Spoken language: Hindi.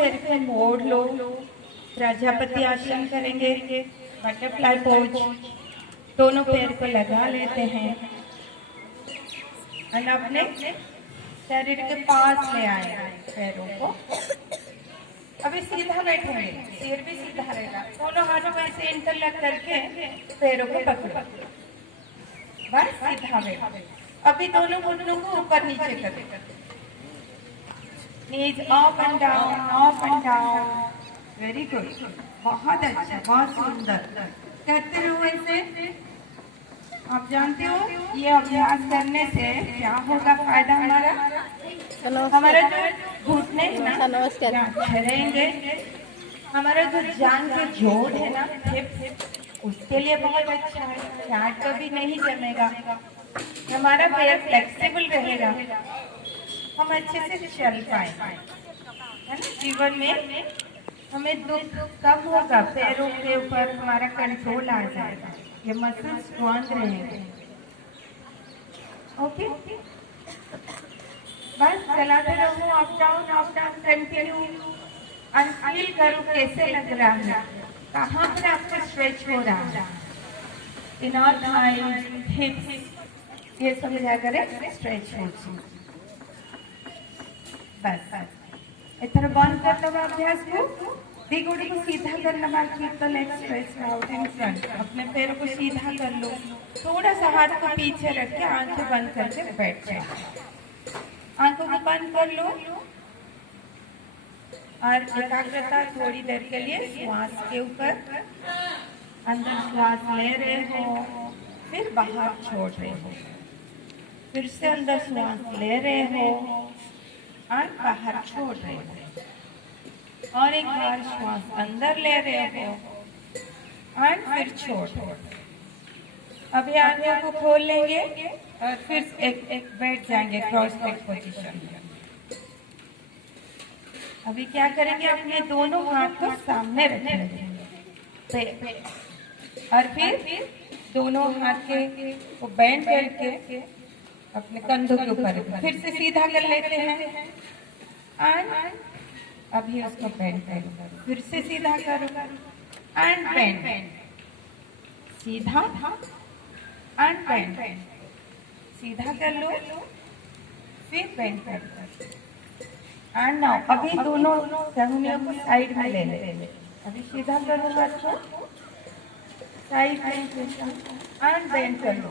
पैर को मोड़ लो, प्रजापति आसन करेंगे, बटरफ्लाई पोज, दोनों पैर को लगा लेते हैं और अपने शरीर के पास ले आएंगे पैरों को। अभी सीधा बैठेंगे, सिर भी सीधा रहेगा, दोनों हाथों में ऐसे इंटरलॉक करके पैरों को पकड़ो, बस सीधा बैठो। अभी दोनों घुटनों को ऊपर नीचे करें, knees up and down, very good, बहुत अच्छा, बहुत सुंदर करते रहो ऐसे। आप जानते हो ये अभ्यास करने से क्या होगा फायदा हमारा? हमारा जो घुटने रहेंगे, हमारा जो जान के जोड़ है ना, उसके लिए बहुत अच्छा है, फैट कभी नहीं जमेगा, हमारा पैर फ्लेक्सिबल रहेगा, हम अच्छे से चल पाएंगे, है ना। जीवन में हमें दुख कम होगा, पैरों के ऊपर हमारा कंट्रोल आ जाएगा, ये मसल स्ट्रॉन्ग रहेंगे। ओके, बस चलाते रहो, अप डाउन कंटिन्यू, और फील करो कैसे लग रहा है, कहाँ पर आपका स्ट्रेच हो रहा है, इन और थाइस, हिप्स, ये समझा करें स्ट्रेच हो। बस इतना बंद कर लो अभ्यास को, दी गोड़ी को सीधा करना बाकी, तो leg stretch out in front, अपने पैरों को सीधा कर लो, थोड़ा सा हाथ को पीछे रख के आंखें बंद करके बैठ जाओ, आंखों को बंद कर लो और एकाग्रता थोड़ी देर के लिए श्वास के ऊपर, अंदर श्वास ले रहे हो, फिर बाहर छोड़ रहे हो, फिर से अंदर श्वास ले रहे हो और बाहर छोड़ रहे हो, और एक बार श्वास अंदर ले रहे हो और फिर छोड़। अभी आंखों को खोल लेंगे और फिर एक बैठ जाएंगे क्रॉस लेग पोजीशन में। अभी क्या करेंगे, अपने दोनों हाथ को सामने रखेंगे और फिर दोनों हाथ के को बेंड करके अपने कंधों के ऊपर फिर से सीधा कर लेते हैं, और अभी उसको बेंड करो, फिर से सीधा करो एंड बेंड, सीधा एंड बेंड, सीधा कर लो, फिर बेंड कर लो, एंड नाउ अभी दोनों कंधों को साइड में ले लें, अभी सीधा करो, साइड में एंड बेंड कर लो,